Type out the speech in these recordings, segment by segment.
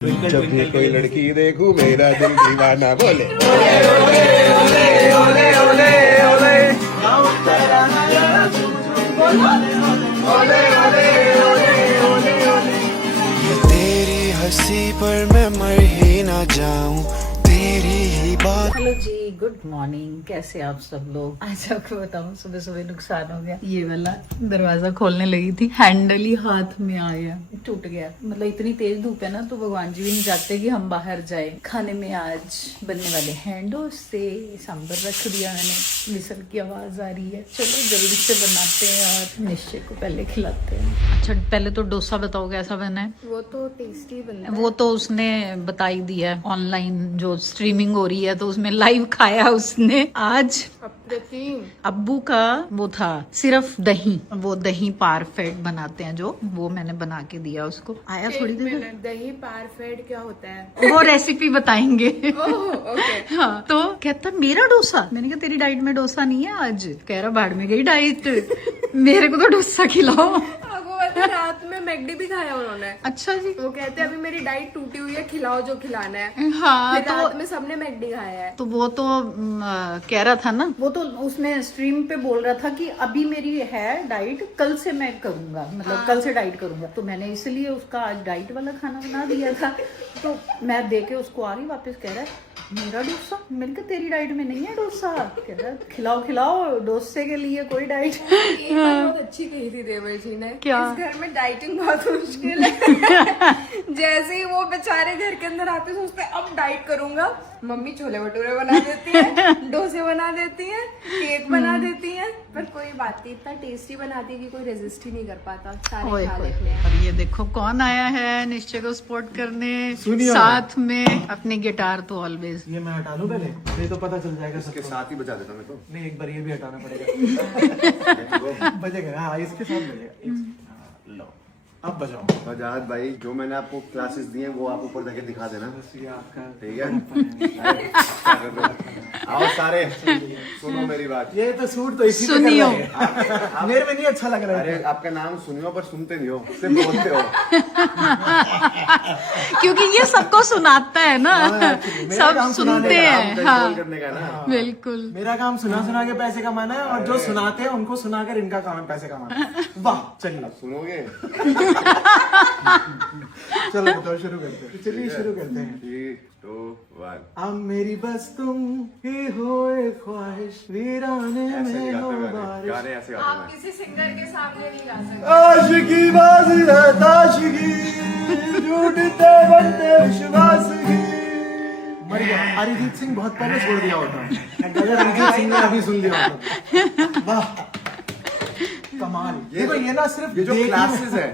जब भी कोई लड़की देखूं मेरा दिल दीवाना बोले तेरी हंसी पर मैं मर ही ना जाऊं, तेरी ही बात। हेलो जी, गुड मॉर्निंग। कैसे आप सब लोग? आज आपको बताऊं, सुबह सुबह नुकसान हो गया। ये वाला दरवाजा खोलने लगी थी, हैंडल ही हाथ में आया, टूट गया। मतलब इतनी तेज धूप है ना, तो भगवान जी भी नहीं चाहते कि हम बाहर जाए। खाने में आज बनने वाले हैं डोसे, सांभर रख दिया मैंने, विसल की आवाज आ रही है। चलो जल्दी से बनाते हैं और निश्चय को पहले खिलाते हैं। अच्छा, पहले तो डोसा बताओ कैसा बना है। वो तो टेस्टी बनता है। वो तो उसने बताई दिया है, ऑनलाइन जो स्ट्रीमिंग हो रही है तो उसमें लाइव खाया उसने आज। अप्रतिम। अब्बू का वो था सिर्फ दही, वो दही पारफेट बनाते हैं जो, वो मैंने बना के दिया उसको। आया थोड़ी एक देर मिनट, दही पारफेट क्या होता है? वो रेसिपी बताएंगे। ओह, ओके। हाँ, तो कहता मेरा डोसा। मैंने कहा तेरी डाइट में डोसा नहीं है आज। कह रहा भाड़ में गई डाइट, मेरे को तो डोसा खिलाओ। वो पता है, रात में मैगडी भी खाया उन्होंने। अच्छा जी। वो कहते हैं अभी मेरी डाइट टूटी हुई है, खिलाओ जो खिलाना है। हाँ, फिर तो रात में सबने मैगडी खाया है। तो वो तो कह रहा था ना, वो तो उसमें स्ट्रीम पे बोल रहा था कि अभी मेरी है डाइट, कल से मैं करूंगा, मतलब कल से डाइट करूंगा। तो मैंने इसलिए उसका आज डाइट वाला खाना बना दिया था। तो मैं दे के उसको आ रही, वापस कह रहा है मेरा डोसा। मैंने कहा तेरी डाइट में नहीं है डोसा। कह रहा है खिलाओ खिलाओ, डोसे के लिए कोई डाइट। एक बात बहुत अच्छी कही थी देवर जी ने, क्या? इस घर में डाइटिंग बहुत मुश्किल है। जैसे ही वो बेचारे घर के अंदर आते सोचते हैं, अब डाइट करूंगा। मम्मी छोले भटूरे बना देती है, डोसे बना देती है, केक बना देती है, पर कोई बात नहीं, इतना टेस्टी बनाती है कि कोई रेजिस्ट ही नहीं कर पाता, सारे खा लेते हैं। और ये देखो कौन आया है निश्चय को सपोर्ट करने, साथ में अपनी गिटार तो ऑलवेज। ये मैं हटा लूं पहले, नहीं तो पता चल जाएगा इसके सबको। साथ ही बजा देता मैं तो। नहीं, एक बार ये भी हटाना पड़ेगा। बजेगा, हाँ इसके साथ बजेगा। लो, अब बजाओ। बजाज भाई, जो मैंने आपको क्लासेस दी हैं वो आप ऊपर जाके दिखा देना, बस ये आपका ठीक है? क्या कर रहे हो? आओ सारे, सुनो मेरी बात। ये तो सूट तो इसी पे कर सुनियो। रहे हैं। मेरे में नहीं अच्छा लग रहा अरे है। आपका नाम सुनियो पर सुनते नहीं हो, सिर्फ बोलते हो। क्योंकि ये सबको सुनाता है ना, मेरा सब काम सुनाने सुनते का, हैं। कंट्रोल हाँ, करने का ना। बिल्कुल। मेरा काम सुना के पैसे कमाना है, और जो सुनाते हैं उनको सुनाकर इनका काम है पैसे कमाना। वाह, चलिए सुनोगे? चलो बताओ, शुरू करते हैं। चलिए शुरू करते हैं। 3, 2, 1। अब मेरी बस तुम ही हो, एक ख्वाहिश वीराने ऐसे नहीं में हो गाते गाने, बारिश। गाने ऐसे गाते आप हैं। किसी सिंगर के सामने नहीं गा सकते। आशिकी बाजी है ताशिकी, झूठते बनते विश्वास की। मर गया। अरिजीत सिंह बहुत पहले छोड़ दिया होता, अगर अरिजीत सिंह ने अभी सुन लिया होता। वाह, कमाल। देखो ये ना सिर्फ ये जो देखने में- क्लासेस है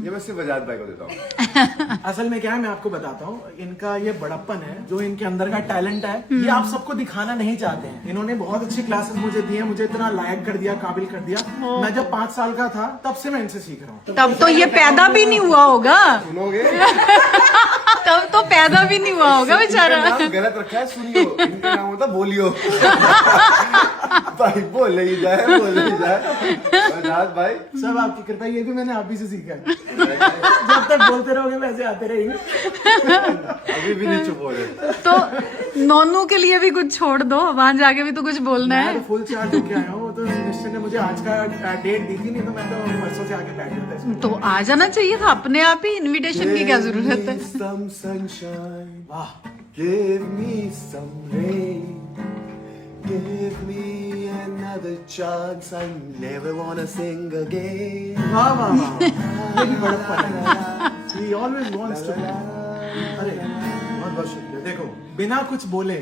ये मैं सिर्फ बजाज भाई को देता हूँ। असल में क्या है, मैं आपको बताता हूँ, इनका ये बड़प्पन है, जो इनके अंदर का टैलेंट है, ये आप सबको दिखाना नहीं चाहते हैं। इन्होंने बहुत अच्छी क्लासेस मुझे दी है, मुझे इतना लायक कर दिया, काबिल कर दिया। मैं जब 5 साल का था तब से मैं इनसे सीख रहा हूँ। तब तो ये पैदा भी नहीं हुआ होगा। सुनोगे? तब तो पैदा भी नहीं हुआ होगा बेचारा। इनका नाम गलत रखा है, सुनियो। इनका नाम होता बोलियो। भाई बोले ही जाए, बोले ही जाए। बजाज भाई, सब आपकी कृपा, ये भी मैंने आप ही से सीखा है। जब तक बोलते रहोगे वैसे आते रहेंगे। अभी भी नहीं चुप हो रहे। तो नोनू के लिए भी कुछ छोड़ दो, वहां जाके भी तो कुछ बोलना मैं है। तो फुल चार्ज होके आया हूँ। तो निश्चय ने मुझे आज का डेट दी थी, नहीं तो मैं तो परसों से आके बैठ जाता इसमें। तो आ जाना चाहिए था अपने आप ही, इनविटेशन की क्या जरूरत है। Some sunshine, वाह, give me some rain, give me another chance. I never wanna sing again. वाह, वाह, वाह। ये भी बड़प्पन है। He always wants to. अरे बहुत बहुत शुक्रिया। देखो, बिना कुछ बोले,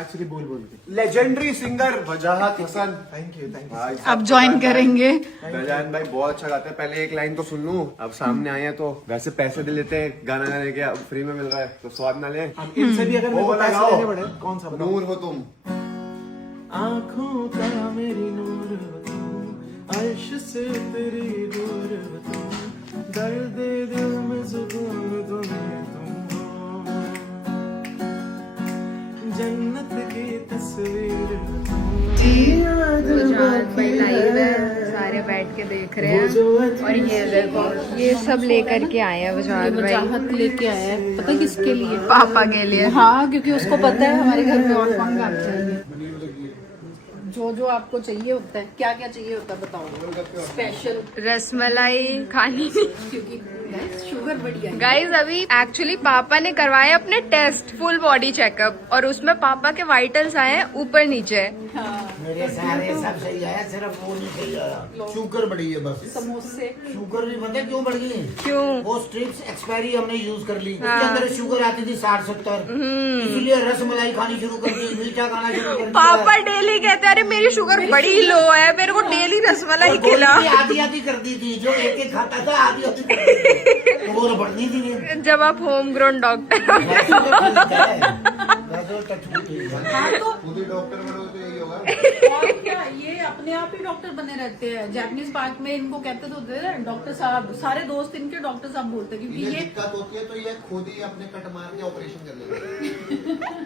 एक्चुअली बोल के। Legendary singer Wajahat Hasan. Thank you, thank you. भाई अब ज्वाइन करेंगे। बजान भाई बहुत अच्छा गाते हैं। पहले एक लाइन तो सुन लूं, अब सामने आए हैं तो वैसे पैसे दे लेते हैं गाना गाने के, अब फ्री में मिल रहा है तो स्वाद ना ले। अब इनसे भी अगर मेरे को वो पैसे लगाओ। लेने पड़े, कौन सा बताऊं? नूर हो तुम। आँखों का मेरी नूर हो तुम, अर्श से तेरी दूर हो तुम, दर्द दिल में सुकून तुम हो, जन्नत की तस्वीर हो तुम। गुजरात भाई लाइव है, सारे बैठ के देख रहे हैं। और ये देखो, ये सब लेकर के आए हैं वजाहत भाई। वजाहत लेके आया है, पता किसके लिए? पापा के लिए। हाँ, क्योंकि उसको पता है हमारे घर में और कौन काम चाहिए। जो आपको चाहिए होता है, क्या क्या चाहिए होता है बताओ। स्पेशल रसमलाई खानी। क्योंकि शुगर बढ़िया है। गाइज अभी एक्चुअली पापा ने करवाए अपने टेस्ट, फुल बॉडी चेकअप, और उसमें पापा के वाइटल्स आए हैं ऊपर नीचे। मेरे सारे सब सही आया, सिर्फ वो नहीं सही आया, शुगर बढ़ी है बस। समोसे शुगर भी पता है क्यों बढ़ गई? क्यों? वो स्ट्रिप्स एक्सपायरी हमने यूज कर ली, उसके अंदर शुगर आती थी 60-70, इसलिए रसमलाई खानी शुरू कर दी, मीठा खाना शुरू कर दिया। पापा डेली कहते हैं अरे मेरी शुगर बड़ी लो है, मेरे को डेली रसमलाई खिला। आधी आधी कर दी थी, जो एक एक खाता था आधी आधी कर दी थी, तो वो बढ़नी थी। जब आप होम ग्रोन डॉक्टर। और क्या, ये अपने आप ही डॉक्टर बने रहते हैं। जैपनीज पार्क में इनको कहते तो थे डॉक्टर साहब, सारे दोस्त इनके डॉक्टर साहब बोलते हैं, क्योंकि ये दिक्कत होती है तो ये खुद ही अपने कट मार के ऑपरेशन कर लेते हैं।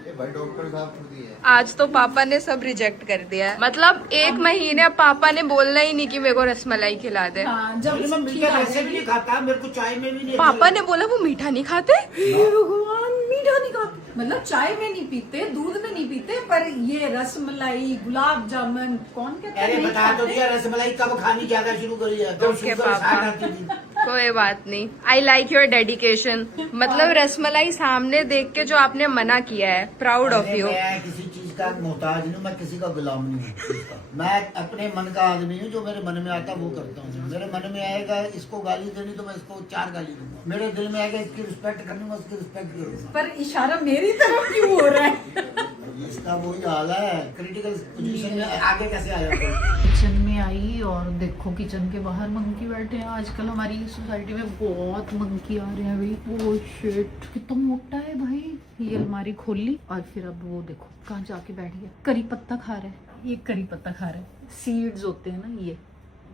ये भाई डॉक्टर साहब खुद ही है। आज तो पापा ने सब रिजेक्ट कर दिया है, मतलब 1 महीने अब पापा ने बोलना ही नहीं कि मेरे को रसमलाई खिला दे। हाँ, जब मैं मीठा वैसे भी नहीं खाता, मेरे को चाय में भी नहीं। पापा ने बोला वो मीठा नहीं खाते। हे भगवान, मीठा नहीं खाते, मतलब चाय में नहीं पीते, दूध में नहीं पीते, पर ये रसमलाई, गुलाब जामुन कौन कहता है अरे नहीं बता तो खाते? दिया, रसमलाई कब खानी ज्यादा शुरू करी है, जब ओके शुगर पापा। 60 आती थी। कोई बात नहीं, आई लाइक योर डेडिकेशन। मतलब रसमलाई सामने देख के जो आपने मना किया है, प्राउड ऑफ अरे यू। मैं किसी चीज का मोहताज नहीं हूँ, मैं किसी का गुलाम नहीं हूँ। मैं अपने मन का आदमी हूँ, जो मेरे मन में आता वो करता हूँ। मेरे मन में आएगा इसको गाली देनी तो मैं इसको 4 गाली दूंगा, मेरे दिल में आएगा इसकी रिस्पेक्ट करनी, मैं उसकी रिस्पेक्ट करूंगा। पर इशारा मेरी तरफ क्यों हो रहा है? इसका वही हाल है, क्रिटिकल पोजीशन में आगे कैसे आया तो? किचन में आई और देखो किचन के बाहर मंकी बैठे हैं। आजकल हमारी सोसाइटी में बहुत मंकी आ रहे हैं भाई। ओह शिट, कितना मोटा है भाई। ये अलमारी खोल ली और फिर अब वो देखो कहाँ जाके बैठ गया। करी पत्ता खा रहा है, ये करी पत्ता खा रहा है। सीड्स होते हैं ना ये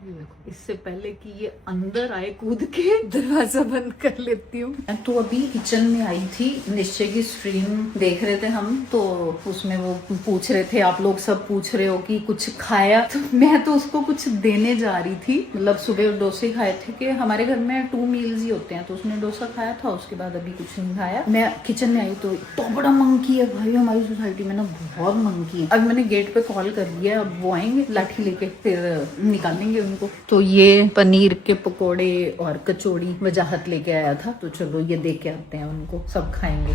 देखो। इससे पहले कि ये अंदर आए कूद के, दरवाजा बंद कर लेती हूँ। तो अभी किचन में आई थी, निश्चय की स्ट्रीम देख रहे थे हम, तो उसमें वो पूछ रहे थे, आप लोग सब पूछ रहे हो कि कुछ खाया, तो मैं तो उसको कुछ देने जा रही थी। मतलब सुबह डोसे खाए थे, कि हमारे घर में 2 मील्स ही होते हैं, तो उसने डोसा खाया था, उसके बाद अभी कुछ नहीं खाया। मैं किचन में आई तो बड़ा मंकी है भाई हमारी सोसाइटी में ना, बहुत मंकी है। अब मैंने गेट पे कॉल कर दिया, अब वो आएंगे लाठी लेके, फिर निकालेंगे उनको। तो ये पनीर के पकोड़े और कचौड़ी वजाहत लेके आया था, तो चलो ये दे के आते हैं उनको, सब खाएंगे।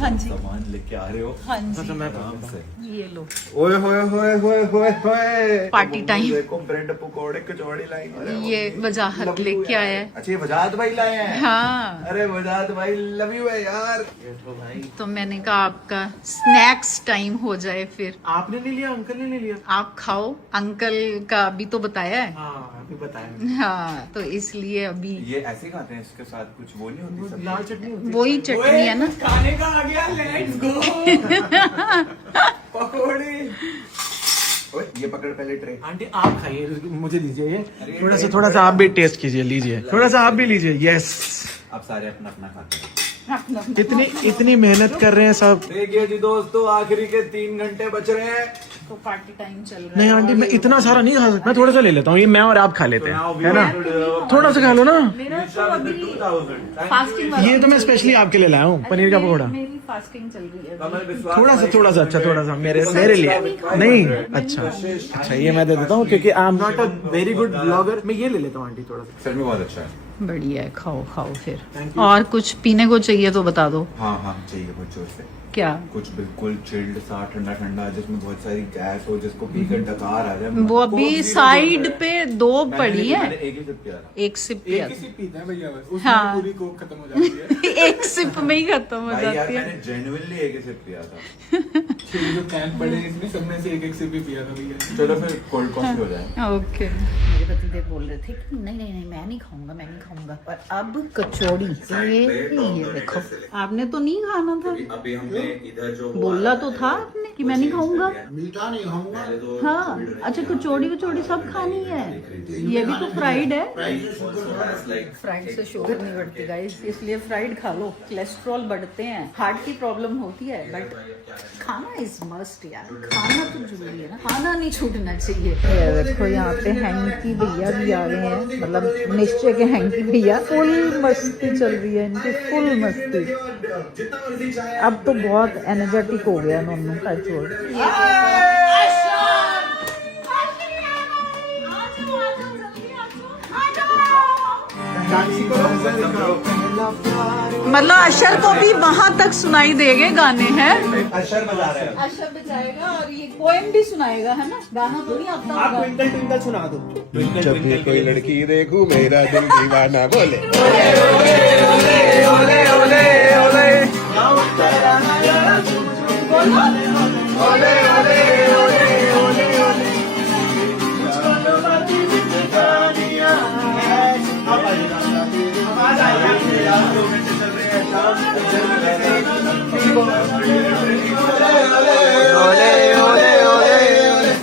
हाँ जी, सामान लेके आ रहे हो। हाँ जी, आराम से। ये लो ओए होए होए होए होए होए, पार्टी टाइम। देखो ब्रेड पकोड़े कचौड़ी लाई। ये वजाहत लेके आया है। अच्छा, ये वजाहत भाई लाए हैं। हाँ, अरे वजाहत भाई लव यू है यार। ये तो भाई तो मैंने कहा आपका स्नैक्स टाइम हो जाए फिर। आपने नहीं लिया, अंकल ने नहीं लिया। आप खाओ, अंकल का अभी तो बताया है। हाँ अभी बताया। हाँ, तो इसलिए अभी ये ऐसे ही खाते हैं, इसके साथ कुछ वो नहीं होती सब्जी? लाल चटनी होती वही चटनी है ना। खाने का आ गया, लेट्स गो। पकोड़े। ओए, ये पकड़ पहले ट्रे। आंटी आप खाइए, मुझे दीजिए ये। थोड़ा सा आप भी टेस्ट कीजिए, लीजिए थोड़ा सा आप भी लीजिए। यस, आप सारे अपना अपना खाते हैं। इतनी मेहनत कर रहे हैं सब। देखिए जी दोस्तों, आखिरी के 3 घंटे बच रहे हैं। तो पार्टी टाइम चल रहा है। नहीं आंटी, मैं इतना सारा नहीं खा सकता, मैं थोड़ा सा ले लेता हूँ, ये मैं और आप खा लेते हैं, है ना? थोड़ा सा खा लो ना। मेरा तो अभी फास्टिंग ये तो मैं स्पेशली आपके लिए लाया हूँ, पनीर का पकौड़ा। मेरी फास्टिंग चल रही है। थोड़ा सा अच्छा, थोड़ा सा मेरे लिए नहीं। अच्छा ये मैं दे देता हूँ, क्योंकि I am not a very good blogger. मैं ये ले लेता हूँ आंटी, थोड़ा सा। सच में बहुत अच्छा है। बढ़िया है, खाओ खाओ फिर। और कुछ पीने को चाहिए तो बता दो। हाँ हाँ, चाहिए कुछ जोर से। क्या? कुछ बिल्कुल चिल्ड सा, ठंडा ठंडा, जिसमें बहुत सारी गैस हो, जिसको पीकर डकार आ जाए। वो अभी साइड पे 2 पड़ी है। मैंने एक ही सिप किया था। एक सिप पिया था। पीते हैं भैया बस, उसमें हाँ। पूरी कोक खत्म हो जाती है। एक सिप में ही खत्म हो भाई यार, जाती है। मैंने जेन्युइनली एक ही सिप पिया था। जो कैंप पड़े इसमें सबने से एक सिप ही पिया था भैया। चलो फिर कोल्ड कॉफी हो जाए। ओके। मेरे पतिदेव बोल रहे थे कि नहीं नहीं नहीं, मैं नहीं खाऊंगा। और अब कचौड़ी, ये देखो, आपने तो नहीं खाना था। अभी हम बोला तो था आपने कि मैं नहीं खाऊंगा। मीठा नहीं खाऊंगा। हाँ अच्छा, कचौड़ी वचौड़ी सब खानी है। ये भी तो फ्राइड है। फ्राइड से शुगर नहीं बढ़ती गाइस, इसलिए फ्राइड खा लो। कोलेस्ट्रॉल बढ़ते हैं, हार्ट की प्रॉब्लम होती है, बट खाना इज मस्ट यार। खाना तो जरूरी है ना, खाना नहीं छूटना चाहिए। ये देखो यहाँ पे हैंकी भैया भी आ गए हैं, मतलब निश्चय के हैंकी भैया। फुल मस्ती चल रही है इनकी, फुल मस्ती। अब तो बहुत एनर्जेटिक हो गया नोनू का चोर। मतलब अशर को भी वहां तक सुनाई देंगे गाने हैं। अशर बजा रहे हैं। अशर बजाएगा और ये पोएम भी सुनाएगा, है ना? गाना तो नहीं आता आप ट्विंकल ट्विंकल सुना दो। जब भी कोई लड़की देखूं मेरा दिल दीवाना बोले।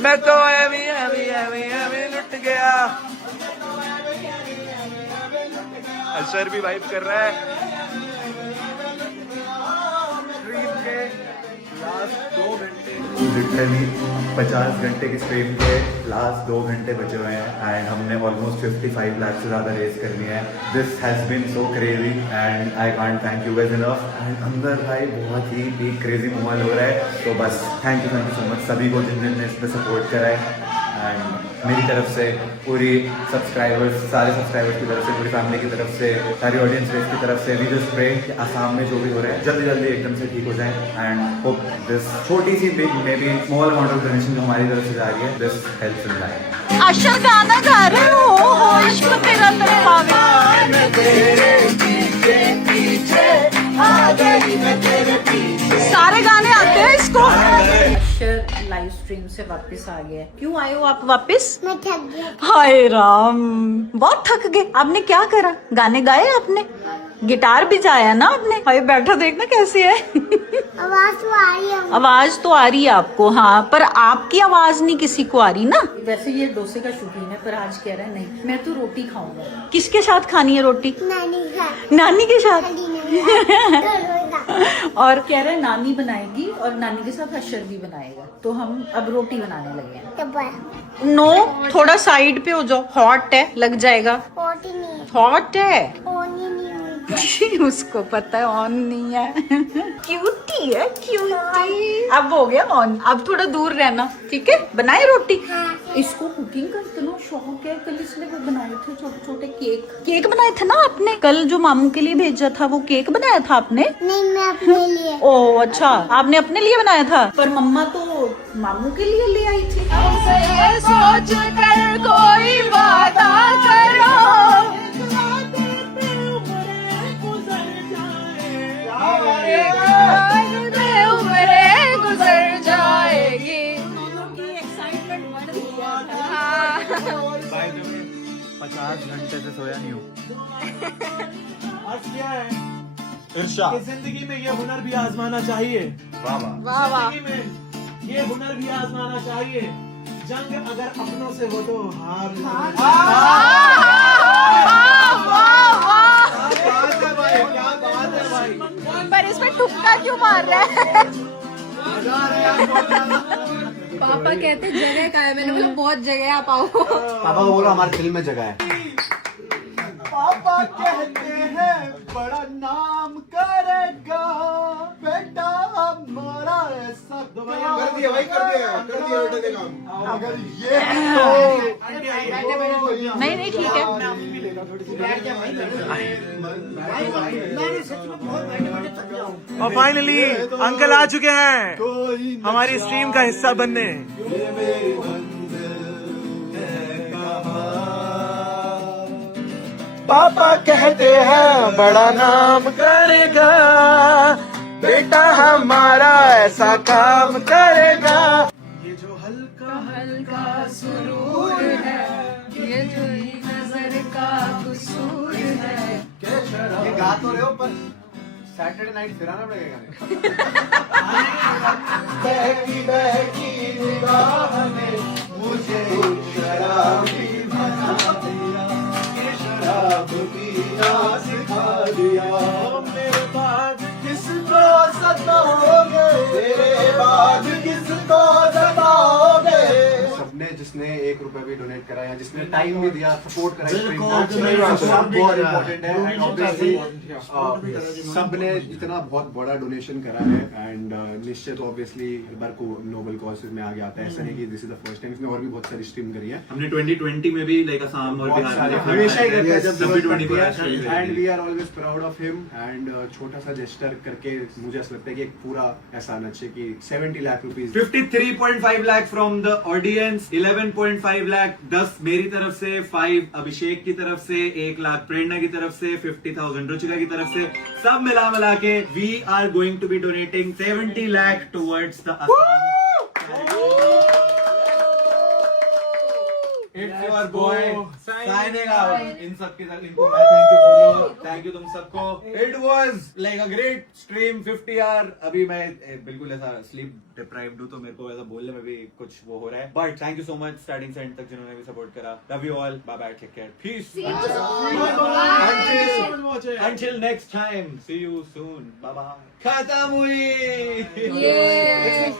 मैं तो एवी लुट गया। अशर भी वाइब कर रहा है। लिटरली 50 घंटे की स्ट्रीम के लास्ट 2 घंटे बचे हुए हैं एंड हमने ऑलमोस्ट 55 लाख से ज़्यादा रेस कर लिया है। This has been so crazy and I can't thank you guys enough. And अंदर भाई बहुत ही एक क्रेजी मोमेंट हो रहा है। तो बस थैंक यू सो मच सभी को जिन ने इस पर सपोर्ट करा है। एंड मेरी तरफ से पूरी सब्सक्राइबर्स, सारे सब्सक्राइबर्स की तरफ से, पूरी फैमिली की तरफ से, सारी ऑडियंस बेस की तरफ से वी जस्ट प्रे कि असम में जो भी हो रहा है जल्दी जल्दी एकदम से ठीक हो जाए। एंड होप दिस छोटी सी big maybe small amount of donation जो हमारी तरफ से जा रही है दिस हेल्प्स इन लाइफ। अशर गाना गा रहे हो इश्क तेरा तेरे सारे गाने आते हैं इसको। अशर लाइव स्ट्रीम से वापस आ गया। क्यों आए हो आप वापस? मैं थक गया। हाय राम, बहुत थक गए। आपने क्या करा? गाने गाए आपने, गिटार भी बजाया ना आपने? हाय बैठा देखना कैसे है। आवाज तो आ रही है। आवाज तो आ रही है आपको, हाँ, पर आपकी आवाज नहीं किसी को आ रही ना। वैसे ये डोसे का शौकीन है, पर आज कह रहा है नहीं मैं तो रोटी खाऊंगा। किसके साथ खानी है रोटी? नानी का। नानी के साथ। नानी और कह रहे हैं नानी बनाएगी और नानी के साथ अशर भी बनाएगा, तो हम अब रोटी बनाने लगे हैं। नो, थोड़ा साइड पे हो जाओ, हॉट है, लग जाएगा। हॉट है। उसको पता है ऑन नहीं है। क्यूटी है, क्यूटी। अब हो गया ऑन, अब थोड़ा दूर रहना, ठीक है? बनाए रोटी। इसको कुकिंग का इतना शौक है। कल इसने वो बनाए थे छोटे छोटे केक बनाए थे ना आपने? कल जो मामू के लिए भेजा था वो केक बनाया था आपने? नहीं, मैं अपने लिए। ओह अच्छा, आपने अपने लिए बनाया था, पर मम्मा तो मामू के लिए ले आई थी। सोच कर कोई वादा करो, गुजर जाएगी। 50 घंटे से सोया नहीं हूँ। आज क्या है? इर्शा। जिंदगी में ये हुनर भी आजमाना चाहिए। जिंदगी में ये हुनर भी आजमाना चाहिए। जंग अगर अपनों से हो तो हार। क्या बात है भाई। पर इसमें टुक्का क्यों मार रहा है? पापा कहते जगह का है, मैंने बोला बहुत जगह है, आप आओ। पापा को बोलो हमारी फिल्म में जगह है। पापा कहते हैं बड़ा नाम करेगा बेटा हमारा ऐसा। कर दिया भाई, कर दिया बेटे ने काम। अगर ये नहीं ठीक है। और फाइनली अंकल आ चुके हैं हमारी स्ट्रीम का हिस्सा बनने। पापा कहते हैं बड़ा नाम करेगा बेटा हमारा ऐसा काम करेगा। ये जो हल्का हल्का सुरूर है, ये जो नजर का कसूर है। ये गा तो रहे हो पर सैटरडे नाइट फिर आना पड़ेगा बहकी बहकी निगाह ने मुझे शराबी बना दिया, ये शराब पीना सिखा दिया। मेरे बाद किसको सताओगे, तेरे बाद किसको सताओगे। सबने जिसने 1 रुपया भी डोनेट करा या जिसने टाइम भी दिया, सपोर्ट करा, बिल्कुल, बहुत इम्पोर्टेंट है। एंड ऑब्वियसली सबने इतना बहुत बड़ा डोनेशन करा है एंड निश्चित ऑब्वियसली हर बार को नोबल कॉजेज में आगे आता है। ऐसा नहीं कि this is the first time, इसमें और भी बहुत सारी स्ट्रीम करी है। हमने 2020 में भी लाइक असम और बिहार में हमेशा ही करते हैं जब T20 and we are always proud of him. And छोटा सा जेस्टर करके मुझे ऐसा लगता है कि एक पूरा ऐसा आना चाहिए कि 70 lakh rupees 53.5 lakh from the audience, 11.5 lakh 10 मेरी तरफ से, 5 अभिषेक की तरफ से, 1 लाख प्रेरणा की तरफ से, 50,000 रुचिका की तरफ से, सब मिला के we are going to be donating 70 lakh towards the It's your boy signing out. इन सब के साथ इनको मैं थैंक यू बोलूंगा। थैंक यू तुम सबको। It was like a great stream 50 hour। अभी मैं बिल्कुल ऐसा स्लीप डिप्राइव्ड हूँ तो मेरे को ऐसा बोलने में भी कुछ वो हो रहा है। But thank you so much starting से एंड तक जिन्होंने भी सपोर्ट करा। Love you all, bye bye, take care, peace. Until next time, see you soon, bye bye। खत्म हुई।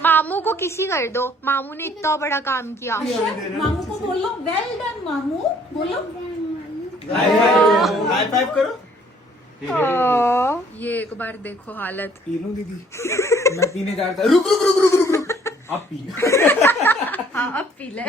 मामू को किसी कर दो, मामू ने इतना बड़ा काम किया। मामू को बोलो वेल डन मामू, बोलो हाई फाइव करो। ये एक बार देखो हालत। पी लूं दीदी, मैं पीने जा रहा था। रुक रुक रुक रुक रुक रुक, अब पी। हाँ अब पी ले।